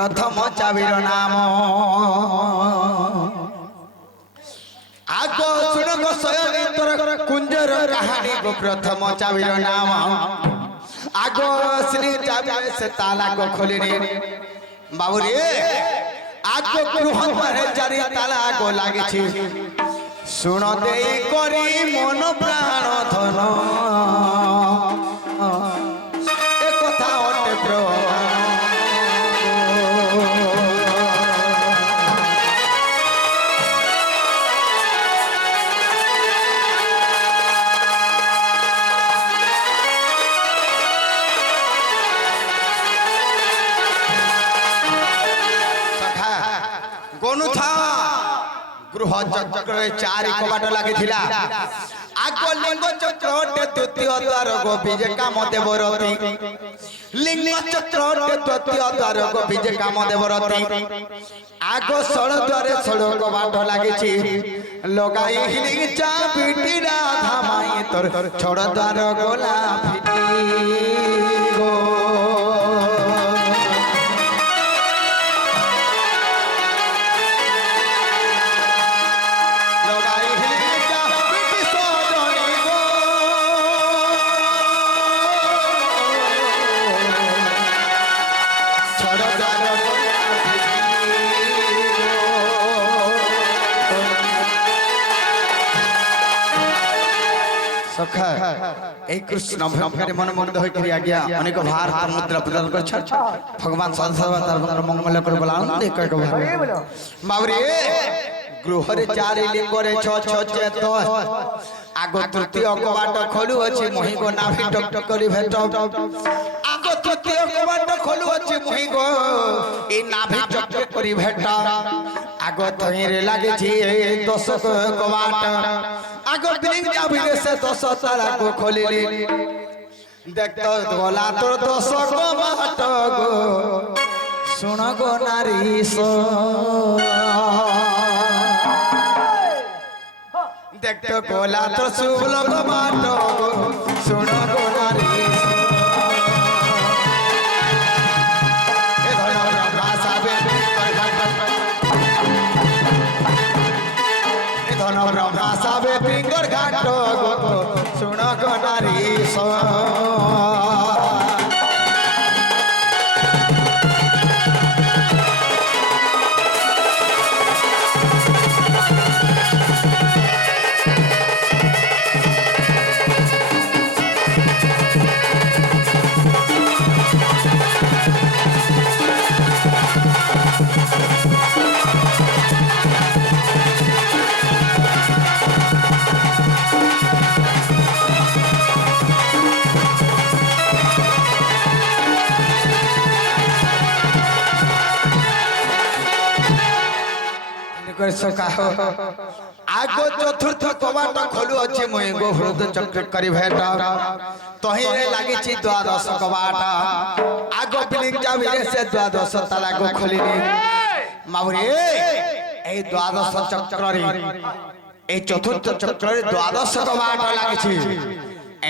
प्रथम चाबीर नाम आगो सुनग स्वयं कुंजर कहानी को प्रथम चाबीर नाम आगो श्री चाबी से ताला को खोलिनी बाबू रे आगो गृह द्वारे चारि ताला को लागिछि सुन देई करी मन प्राण धन ए कथा अटे प्रमाण गृह चक्र चारि कबाट लागिथिला आगो लिंग चक्र द्वितीय द्वार को बीजे काम देवरती लिंग चक्र द्वितीय द्वार को बीजे काम देवरती आगो षोड़ द्वारे षोड़ कबाट लागिछि लगाई हिली चा पिटी राधा माई तोर छोड़ द्वार गोला फिटी गो कृष्ण भक्ति मन मुग्ध होकर आज्ञा अनेक भार मुद्रा प्रदान कर भगवान सदा मंगल कर बोला एक बाबरे गृह रे चारि लिंग रे छ छ चेत आगो तृतीय कबाट खोलु अछि मोहि को नाभि टक टक करी भेट आगो तृतीय कबाट खोलु अछि मोहि को ए नाभि टक टक करी भेट आगो तहिरे लागे छी दस कबाट आगो लिंग चाबी से दस ताला को खोलिली देखतो गोला तोर दस कबाट गो सुन गो नारी सो देखतो गोला तो शुभल कबाट गो सुन गो नारी ए धन भाषा बे धन भाषा बे पिंगर घाट गो सुन गो नारी सो आगो चतुर्थ कबाट खोलु अछि मोहि गो हृद चक्र करी भेट तहिरे लागि छि द्वादश कबाट आगो बिलिंग चाबी से द्वादश ताला को खोलिनी माबरे ए द्वादश चक्र रे ए चतुर्थ चक्र रे द्वादश कबाट लागि छि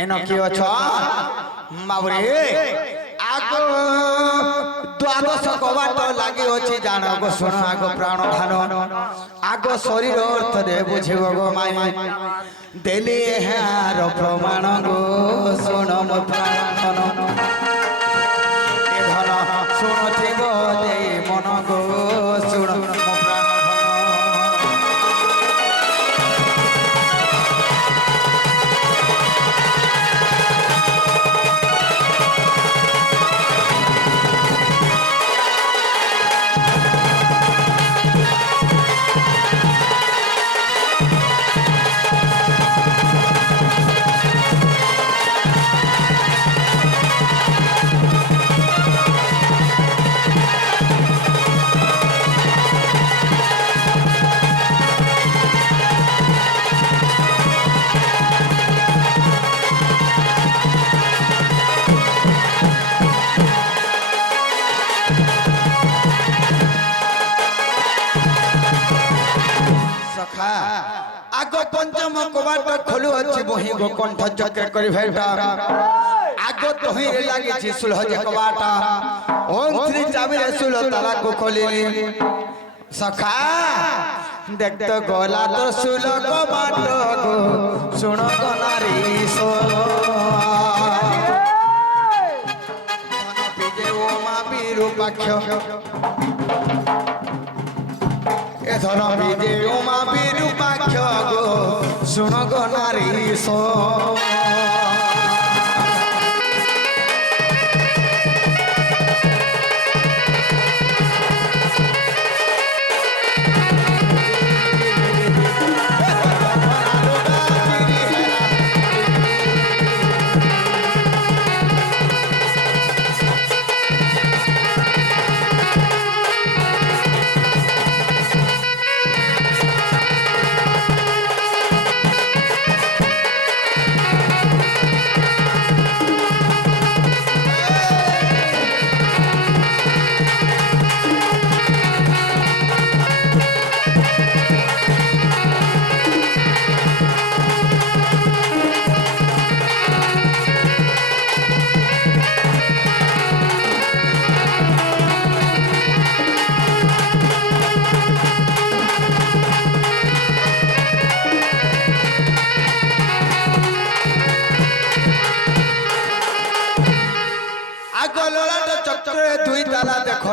एनो की अछ माबरे आगो द्वादश कबाट लागि अछि जान गो सुन आगो प्राण धान आगो शरीर अर्थ रे बुझिबो गो माई देली हार प्रमाण गो सुन म प्राण ए धन सुनथिबो दे मन गो सुन म प्राण आगो पंचम कबाट खोलु अछि मोहि गो कंठ चक्र करी भेट आगो तोहिरे लागे छी सुलह जे कबाटा ओम श्री चाबिरे सुलह ताला को खोलिली सखा देख तो गोला तो सुलह कबाटा गो सुनो गो नारी सो विरूपाक्ष ए धन विदे उमा विरूपाक्ष गो सुन गो नारी सो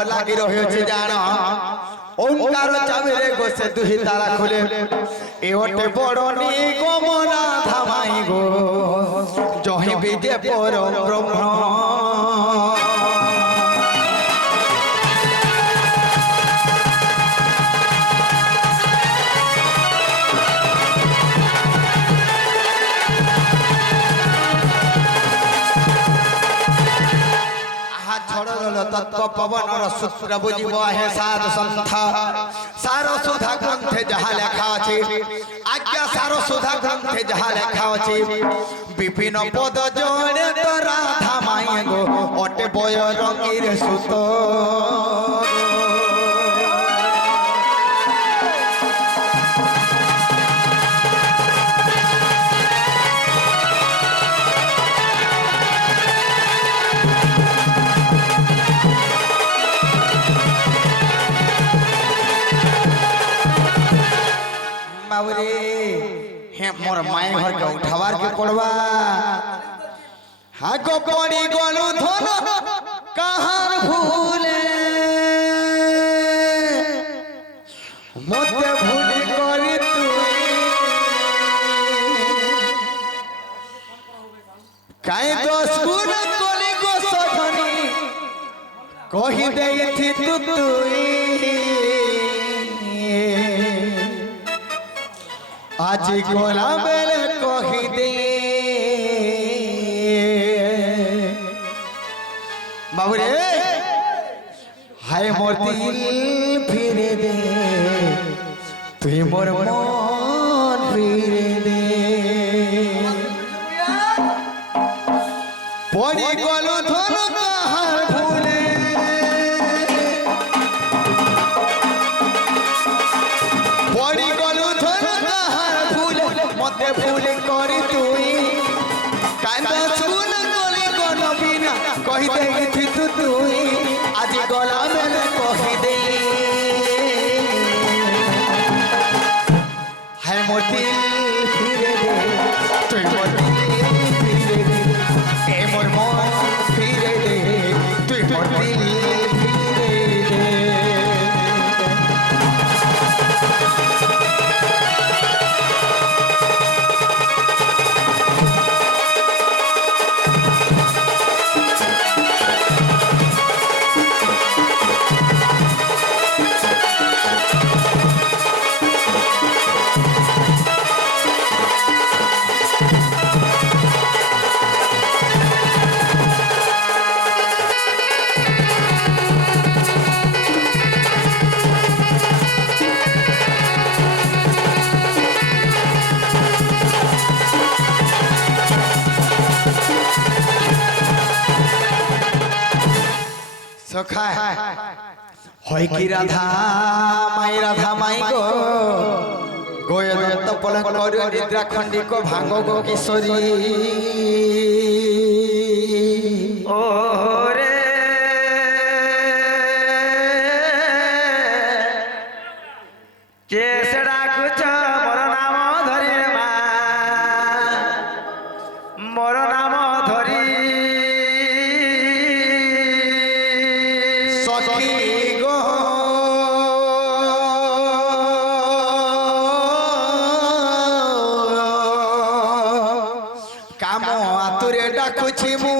लागी रही जान ओंकार चाबिरे गोसे दुही ताला खुले ए ओटे बड़नी गोमना धामाई गो जही विदे परम ब्रह्म तत्व पवन सूत्र बुझब है सार संथा सार सुधा ग्रंथे जहाँ लेखा अच्छे आज्ञा सार सुधा ग्रंथे जहाँ लेखा अच्छे विपिन पद जड़े तो राधा माई गो अटे बय रंगीर सुत मोर माई घर के उठावार के पड़वा हागो पड़ी गोलू धोनो कहां भूले मते भूली करी तू काई दोष गुण कोली गो सधनी कहि देई थी तू आज गोला मेरे कही दे बाबूरे हाय मोर दिल फिर दे तू मोर मन फिर दे पड़ी गोलू धोनो कहां भूले पड़ी गोलू धोनो मते भूल करी तुई कांदा सुन कोली कोन बिना कहि दे थी तुई आज गला मेरे कहि दे हाय मोती फिर दे तू मोती फिर दे ए मोर मन फिर दे तू मोती सखा होय की राधा माई गो गोय दत्त पलंग करू निद्रा खंडी को भांगो गो किशोरी ওরে কে সে ডাকুছ মোর নাম ধরি মা মোর নাম ধরি সখী গো কাম আতুরে ডাকুছি মু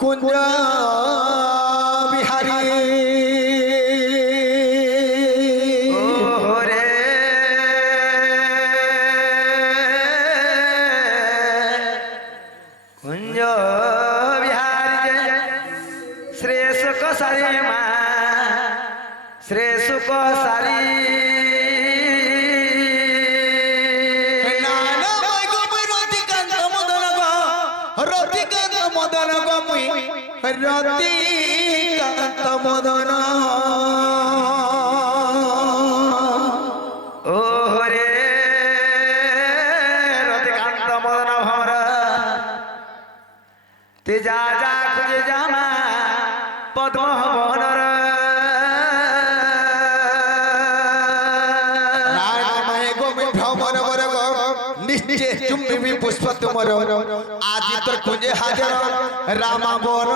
কুঞ্জ বিহারী ওরে কুঞ্জ বিহারী শ্রী সুখ সারি মা শ্রী সুখ সারি রতিকান্ত মদন গমুই রতিকান্ত মদন ওরে রতিকান্ত মদন ভর তে যা যা খুঁজে জামা পদ্ম ভবনর নারায়ণময় গোমি ভ্রমর বর গো নিশ্চে চুম্বি পুষ্প তুমর আজি তোর কুঞ্জে হাজর রামা বর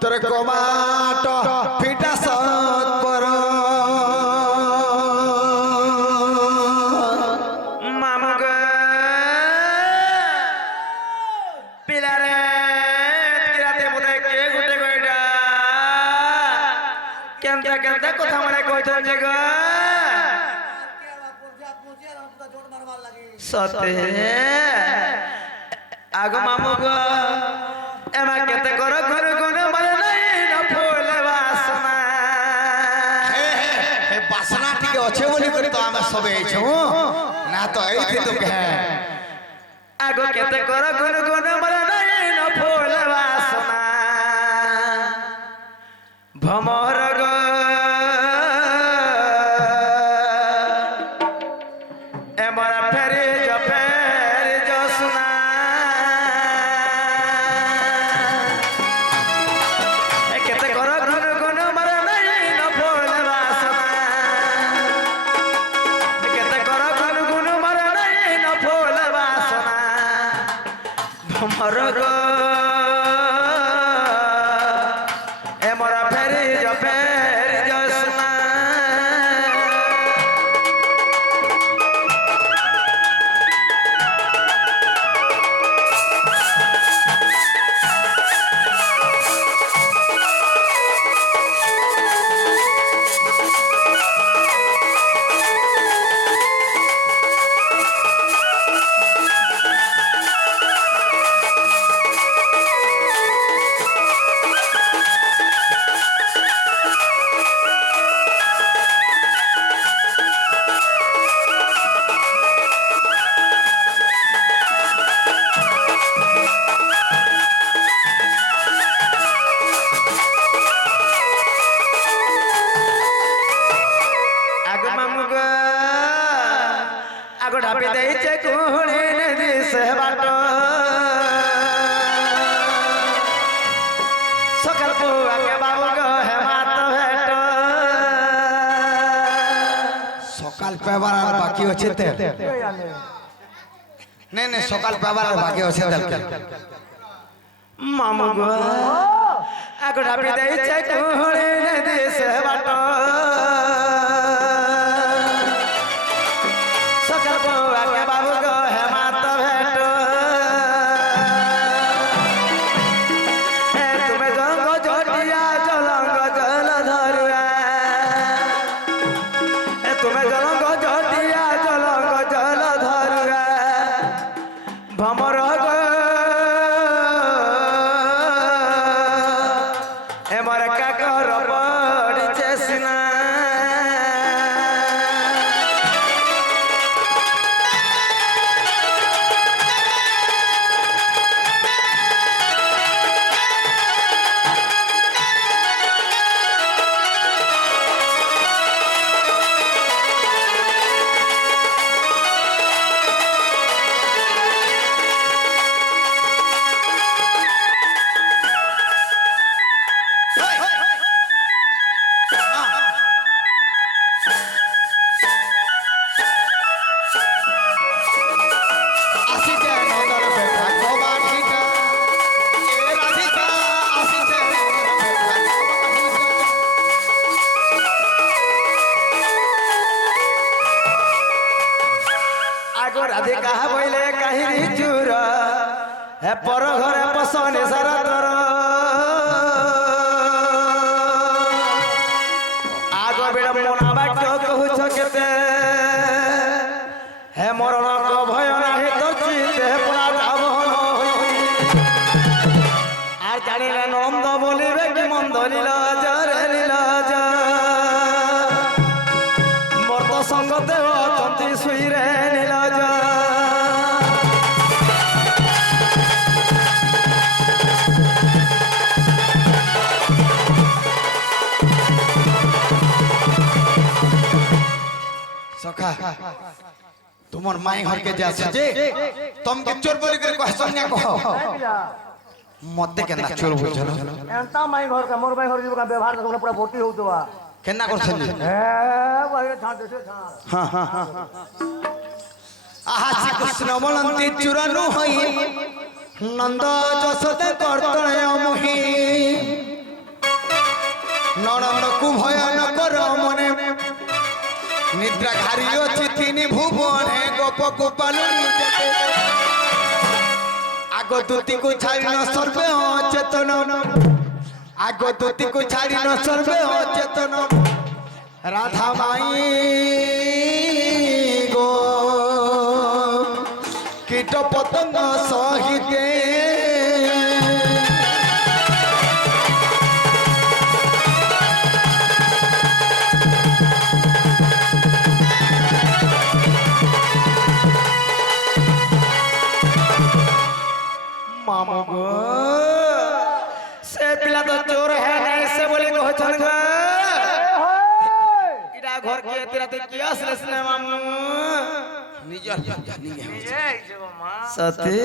তোর কমাট ফিটা সৎপর মামুগ পিলারে কিরাতে বোধে কে গুটে গইডা কেনতা কেনতা কথা মনে কইতন যে গো সতে আগ মামুগ এমা কেতে কর ঘর গুণ বলে নাই ন ফুল বাসনা বাসনা টিকে অছে বলি করে তো আমরা সবে আইছো না তো এইথি তো কে আগ কেতে কর গুণ গুণ বলে নাই ন ফুল বাসনা ভমর গো এমর ফেরি জফেরি জসনা কেতে কর গুণ গুণ বলে নাই ন ফুল বাসনা কেতে কর গুণ গুণ বলে নাই ন ফুল বাসনা ভমর গো এমর ফেরি জফেরি জসনা আগ মামুগ আগ ঢাপি দেইছে কুহুড়ি দিছে বাট সকাল পুয়াকে বাবুগ হেমাত ভেট সকাল পেবার আর বাকি আছে তে নে নে সকাল পেবার আর বাকি আছে তে মামুগ আগ ঢাপি দেইছে কুহুড়ি দিছে বাট সকাল পুয়াকে বাবুগ হেমাত ভেট তুমি জঙ্গ জটিয়া জলঙ্গ জল ধরুয়া তুমি জলঙ্গ জটিয়া জলঙ্গ জল ধরুয়া ভমর গো এমর কাকর পড়িছে সিনা আগো রাধিকা বইলে কাহিনী চুর হে পর ঘরে পশনে সারা তর আগ বিড়ম্বনা বাক্য কহুছ কেতে হে মরণ ভয় নাহি তোর চিতে পুরা যাবন আর জানিলে নন্দ বলিবে কি মন্দ নীলজ রে নীলজ মর্ত সঙ্গতে অতন্তি শুইরে নীলজ সখা তোমার মাই ঘরকে যে আছে যে তোমকে চোর বলি করে কহছন না কহ মতে কেনা চোর বুঝলো এন্তা মাই ঘর কা মোর ভাই ঘর জীবন ব্যবহার তোমরা পুরা ভর্তি হউতবা কেনা করছন হ্যাঁ ভাই ঝাঁট দেছে ঝাঁট আহা শ্রী কৃষ্ণ বলন্তি চুরানু হই নন্দ যশোদে কর্তনয় মোহি ননন্দকু ভয় ন কর মনে নিদ্রা ঘারি অছি তিনি ভুবনে গোপ গোপালুনি যেতে আগ দুতিকু ছাড়ি ন সর্বে অচেতন আগ দুতিকু ছাড়ি ন সর্বে অচেতন রাধা মাই গো কীট পতঙ্গ সহিতে मामू गो से पिला तो चोर है नहीं से बोले को चल ग इडा घर के तेरा ते किया सने मामू নিজর জানি গে এই যে মা सती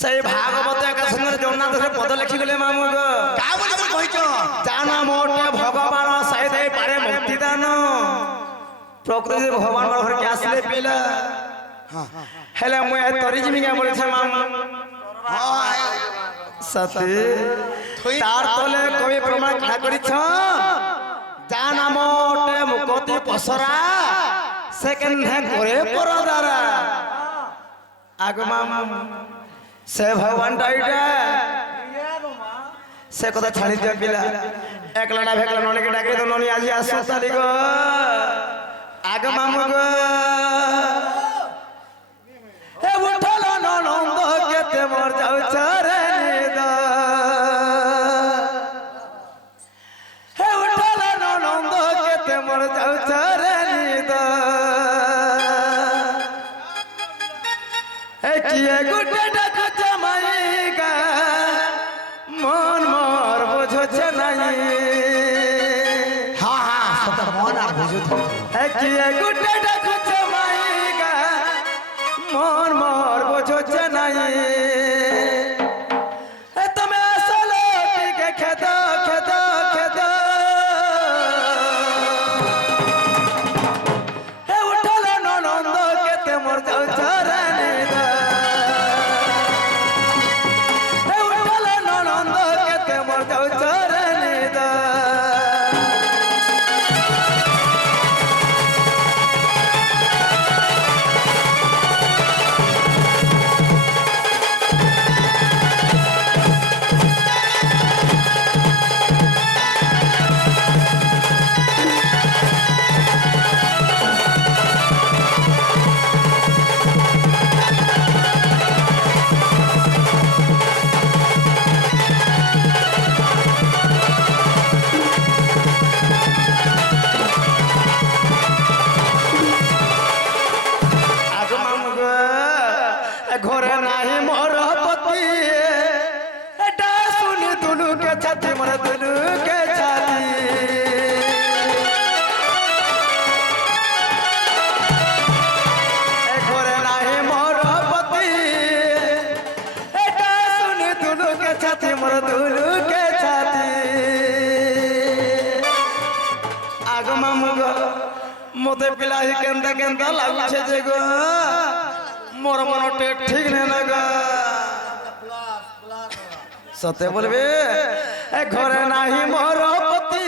সেই ভাগবত একা সুন্দর জগন্নাথের পদ লিখি গলে মামু গো কা বলি বলি কইছ জানা মোটে ভগবান সাই দেই পারে মুক্তি দান প্রকৃতি ভগবান ঘর কে আসলে পিলা হেলে মুই তরি জিমি কে বলছে মামু সতী তার তলে কবি প্রমাণ না করিছ যা নামটে মুকতি পসরা সেকেন্ড হ্যান্ড করে পরদারা আগমাম সে ভগবান টাইটা সে কথা ছাড়ি দিয়া পিলা একলা না ভেকলা ননিকে ডাকে তো ননি আজি আসু তালি গো আগমাম গো হে উঠল ননন্দ কেতে মর যাও চরে নিদ হে উঠল ননন্দ কেতে মর যাও চরে নিদ হে কিয়ে গুটে ডাকছ মাইকা মন মর বুঝছে নাই হ্যাঁ হ্যাঁ সদা মন আর বুঝু হে কিয়ে গুটে ডাকছ মাইকা মন মর বুঝছে নাই এ তুমি আসলে টিকে খেদ খেদ খেদ হে উঠল ননন্দ কেতে মর যাও চরণে হে উঠল ননন্দ কেতে মর যাও চরণে ঘরে নাহি মোর পতি এটা শুনি দুলুকে ছাতি মোর দুলুকে ছাতি ঘরে নাহি মোর পতি এটা শুনি দুলুকে ছাতি মোর দুলুকে ছাতি আগমাম গো মতে পিলাই কেন্দা কেন্দা লাগছে যে গো মোর মনটে ঠিক নে লাগা সতে বলবে এ ঘরে নাহি মোর পতি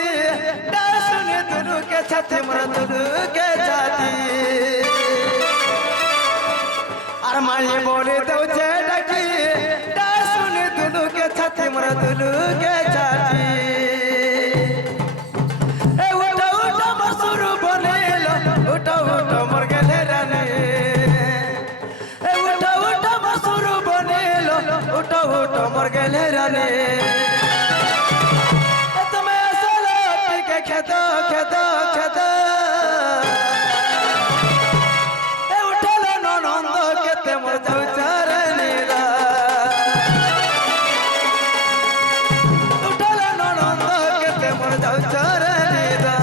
শুনে দুলুকে ছাতি মোর দুলুকে ছাতি दिलू के चाची ए उठा उठा मसुरु बनेलो उठा उठा मोर गेले रानी ए उठा उठा मसुरु बनेलो उठा उठा मोर गेले रानी तुम्हें सोलो के खेतो खेतो खेतो ए उठलो ननंद केते मोर जाऊ चरनी रा उठलो ननंद केते मोर जाऊ चरनी रा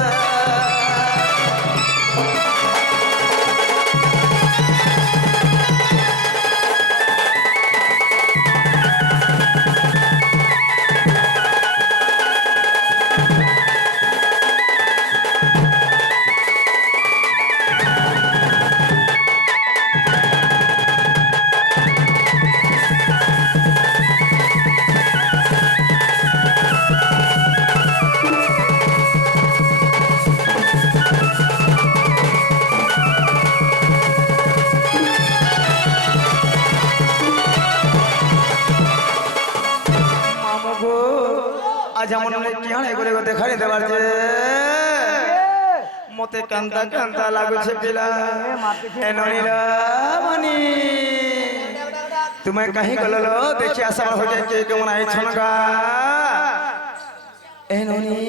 आज हमन ने किहाने गोले को देखाई देबार जे मते कांता कांता लागु छे पिला एनोनी रामनी तुम्हें कहीं गललो देखि आशा हो जाए के केमन आई छनगा एनोनी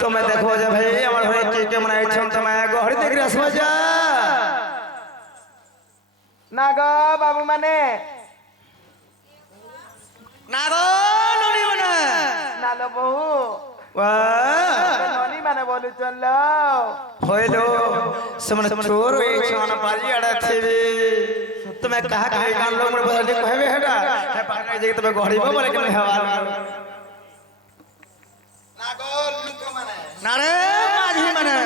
तुम्हें देखो जे भाई हमर होय के केमन आई छन तुम्हें गहरी देख रे आसवा जा नागा बाबू माने नागो नोनी बना नालो बहु वाह ननी माने बोलु चलो होइलो समन चोर होई छन बाजी अड़ा थेबे तुम्हें कहा कहे गान लोग मोर बदले कहबे हेडा हे पारे जे तुम्हें गहरी बोले के हवा नागो लुक माने नारे माझी माने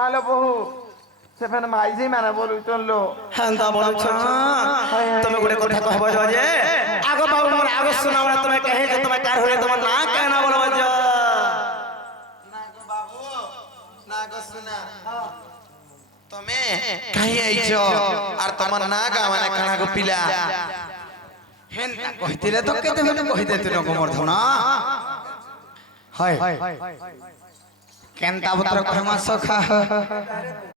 नालो बहु सेफन माइजी माने बोलु चलो हंता बोलु छ तुम्हें गोटे कथा कहबो जे आगो बाबू मोर आगो सुनाव तुम्हें कहे जे तुम्हें कार होले तुम ना कहना बोलबो जे नागो बाबू नागो सुना तमे कहीं आइछो आर तमन ना गा माने काना को पिला हेन कहितिले तो केते हेन कहि देते न मोर धना हाय केनता पुत्र कहमा सखा